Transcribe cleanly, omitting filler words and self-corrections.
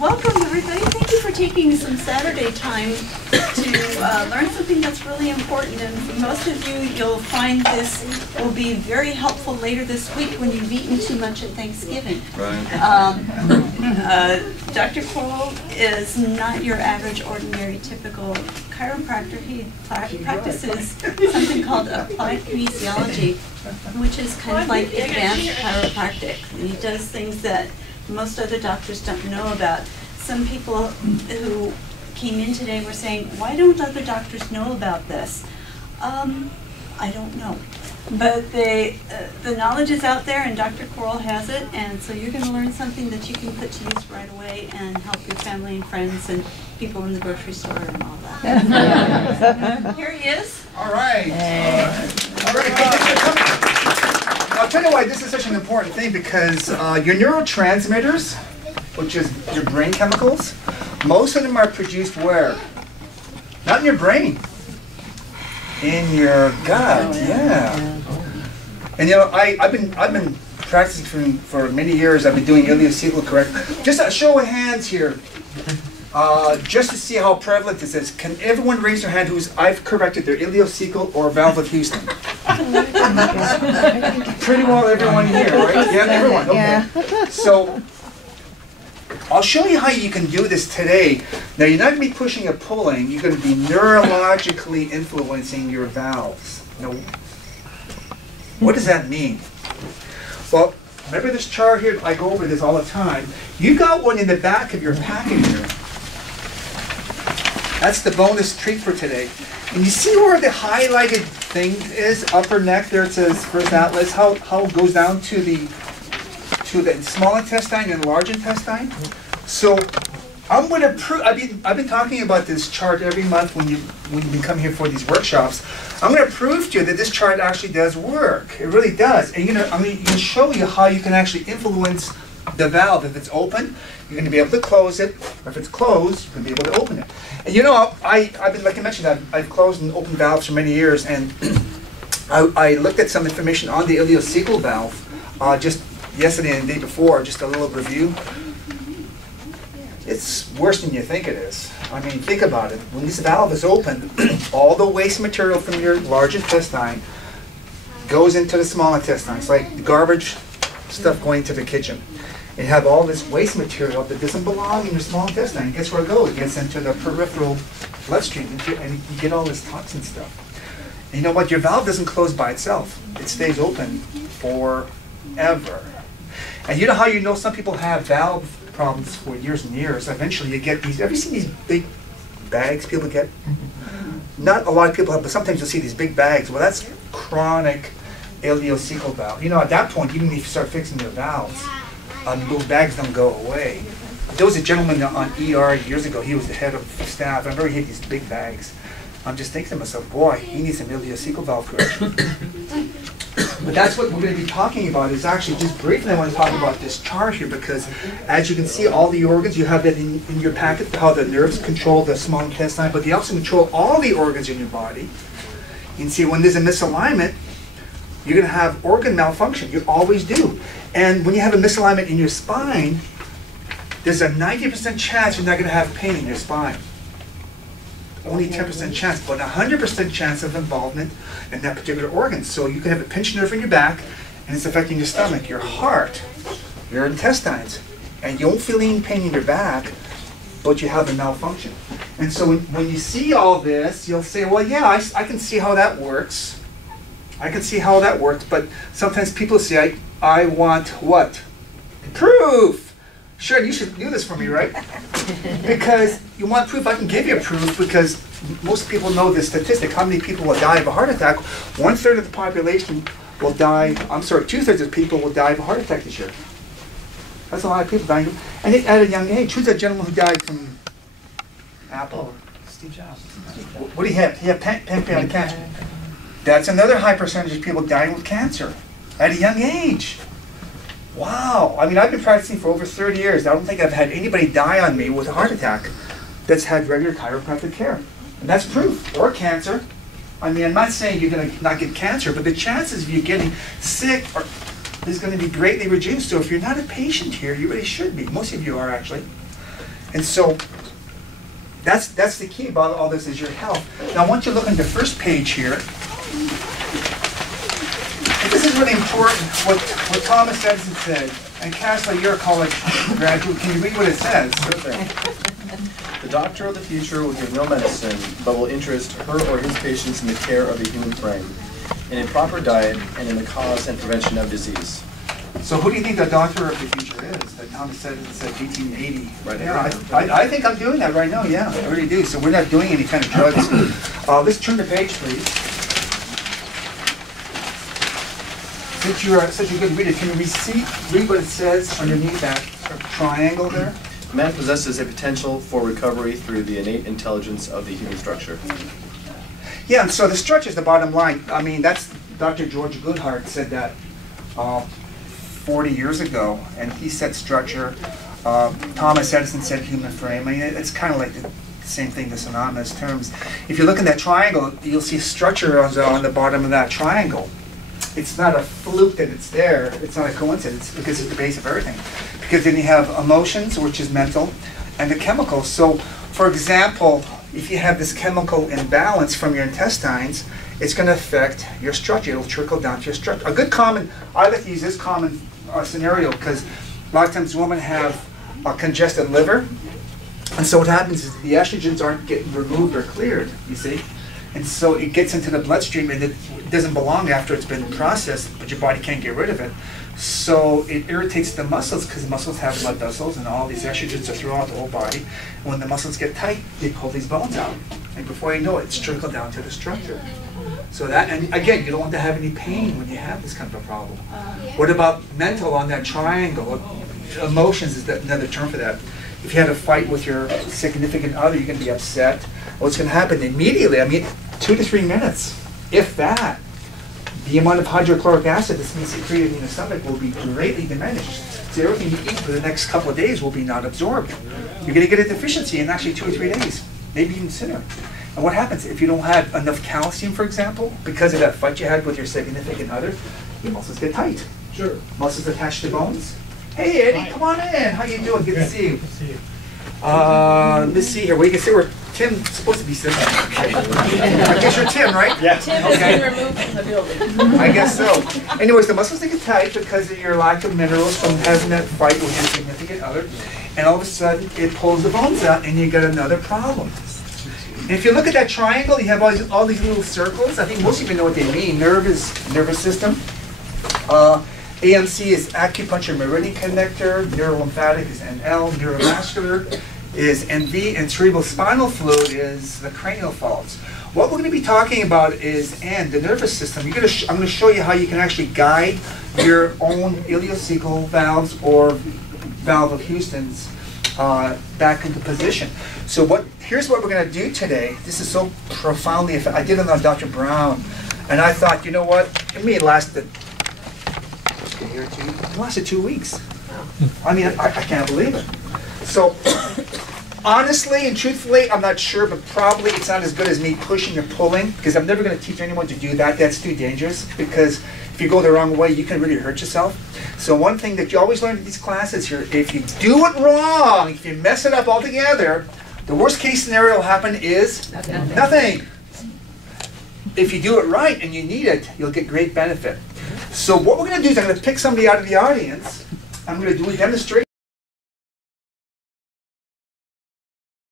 Welcome everybody. Thank you for taking some Saturday time to learn something that's really important. And for most of you, you'll find this will be very helpful later this week when you've eaten too much at Thanksgiving. Right. Dr. Korol is not your average, ordinary, typical chiropractor. He practices something called applied kinesiology, which is kind of like advanced chiropractic. And he does things that most other doctors don't know about. Some people who came in today were saying, why don't other doctors know about this? I don't know. But the knowledge is out there, and Dr. Korol has it, and so you're going to learn something that you can put to use right away and help your family and friends and people in the grocery store and all that. Here he is. All right. All right. Thanks for coming. I'll tell you why this is such an important thing, because your neurotransmitters, which is your brain chemicals, most of them are produced where? Not in your brain. In your gut, yeah. And you know, I've been practicing for many years. I've been doing ileocecal correct. Just a show of hands here, just to see how prevalent this is. Can everyone raise their hand who's I've corrected their ileocecal or valve of Houston? Pretty well everyone here, right? Yeah, everyone. Okay. So I'll show you how you can do this today. Now, you're not going to be pushing or pulling. You're going to be neurologically influencing your valves. Now, what does that mean? Well, remember this chart here? I go over this all the time. You got one in the back of your packet here. That's the bonus treat for today. And you see where the highlighted thing is? Upper neck, there it says first atlas. How it goes down to the small intestine and large intestine. So I'm going to prove. I've been talking about this chart every month when you've been coming here for these workshops. I'm going to prove to you that this chart actually does work. It really does. And I'm going to show you how you can actually influence the valve. If it's open, you're going to be able to close it. Or if it's closed, you're going to be able to open it. And you know, I've been, like I mentioned, I've closed and opened valves for many years, and I looked at some information on the ileocecal valve just yesterday and the day before, just a little review. It's worse than you think it is. I mean, think about it. When this valve is open, all the waste material from your large intestine goes into the small intestine. It's like garbage stuff going to the kitchen. And you have all this waste material that doesn't belong in your small intestine. Guess where it goes? It gets into the peripheral bloodstream, and you get all this toxin stuff. And you know what? Your valve doesn't close by itself. It stays open forever. And you know how you know some people have valve problems for years and years? Eventually you get these, ever you seen these big bags people get? Not a lot of people have, but sometimes you'll see these big bags. Well, that's chronic ileocecal valve. You know, at that point, even if you start fixing your valves, those bags don't go away. There was a gentleman on ER years ago. He was the head of staff. I remember he had these big bags. I'm just thinking to myself, boy, he needs some ileocecal valve correction. But that's what we're going to be talking about. Is actually just briefly I want to talk about this chart here, because as you can see, all the organs, you have that in your packet, how the nerves control the small intestine, but they also control all the organs in your body. You can see when there's a misalignment, you're going to have organ malfunction. You always do. And when you have a misalignment in your spine, there's a 90% chance you're not going to have pain in your spine. Only 10% chance, but 100% chance of involvement in that particular organ. So you can have a pinched nerve in your back, and it's affecting your stomach, your heart, your intestines, and you won't feel any pain in your back, but you have a malfunction. And so when you see all this, you'll say, well, yeah, I can see how that works. I can see how that works, but sometimes people say, I want what? Proof! Sure, you should do this for me, right? Because you want proof, I can give you proof, because most people know this statistic. How many people will die of a heart attack? 1/3 of the population will die, 2/3 of people will die of a heart attack this year. That's a lot of people dying, and at a young age. Who's that gentleman who died from Apple? Steve Jobs. What do you have? He had pancreatic cancer. That's another high percentage of people dying with cancer at a young age. Wow. I mean, I've been practicing for over 30 years. I don't think I've had anybody die on me with a heart attack that's had regular chiropractic care. And that's proof. Or cancer. I mean, I'm not saying you're going to not get cancer, but the chances of you getting sick is going to be greatly reduced. So if you're not a patient here, you really should be. Most of you are, actually. And so that's the key about all this is your health. Now I want you to look on the first page here. And this is really important, what Thomas Edison said. And Castle, you're a college graduate. Can you read what it says? The doctor of the future will give no medicine, but will interest her or his patients in the care of the human frame, in a proper diet, and in the cause and prevention of disease. So who do you think the doctor of the future is? That Thomas Edison said 1880. Right. Yeah, I think I'm doing that right now, yeah, I really do. So we're not doing any kind of drugs. Let's turn the page, please. Since you're such a good reader, can you read what it says underneath that triangle there? Man possesses a potential for recovery through the innate intelligence of the human structure. Yeah, and so the structure is the bottom line. I mean, that's Dr. George Goodhart said that 40 years ago, and he said structure. Thomas Edison said human frame. I mean, it's kind of like the same thing, the synonymous terms. If you look in that triangle, you'll see structure on the bottom of that triangle. It's not a fluke that it's there. It's not a coincidence because it's the base of everything. Because then you have emotions, which is mental, and the chemicals. So, for example, if you have this chemical imbalance from your intestines, it's going to affect your structure. It'll trickle down to your structure. I like to use this common scenario because a lot of times women have a congested liver, and so what happens is the estrogens aren't getting removed or cleared, you see? And so it gets into the bloodstream and it doesn't belong after it's been processed, but your body can't get rid of it. So it irritates the muscles because the muscles have blood vessels and all these estrogens are throughout the whole body. And when the muscles get tight, they pull these bones out. And before you know it, it's trickled down to the structure. So that, and again, you don't want to have any pain when you have this kind of a problem. What about mental on that triangle? Emotions is another term for that. If you had a fight with your significant other, you're going to be upset. What's going to happen immediately, I mean, 2 to 3 minutes, if that, the amount of hydrochloric acid that's being secreted in the stomach will be greatly diminished. So everything you eat for the next couple of days will be not absorbed. You're going to get a deficiency in actually 2 or 3 days, maybe even sooner. And what happens if you don't have enough calcium, for example, because of that fight you had with your significant other? Your muscles get tight. Sure. Muscles attached to bones. Hey Eddie, come on in. How you doing? Good to see you. Good to see you. Let's see here. Well, you can see where Tim's supposed to be sitting. Okay. I guess you're Tim, right? Yeah. Tim has been removed from the building. I guess so. Anyways, the muscles get tight because of your lack of minerals from having that fight with your significant other. And all of a sudden, it pulls the bones out and you get another problem. And if you look at that triangle, you have all these little circles. I think most of you know what they mean. Nervous system. AMC is acupuncture meridian connector. Neurolymphatic is NL. Neurovascular is NV. And cerebrospinal fluid is the cranial faults. What we're going to be talking about is the nervous system. I'm going to show you how you can actually guide your own ileocecal valves or valve of Houston's back into position. So here's what we're going to do today. This is so profoundly effective. I did it on Dr. Brown, and I thought, you know what? It may last it lasted 2 weeks. I mean, I can't believe it. So honestly and truthfully, I'm not sure, but probably it's not as good as me pushing or pulling, because I'm never going to teach anyone to do that. That's too dangerous, because if you go the wrong way, you can really hurt yourself. So one thing that you always learn in these classes here, if you do it wrong, if you mess it up altogether, the worst case scenario will happen is nothing. If you do it right and you need it, you'll get great benefit. So what we're going to do is I'm going to pick somebody out of the audience. I'm going to do a demonstration.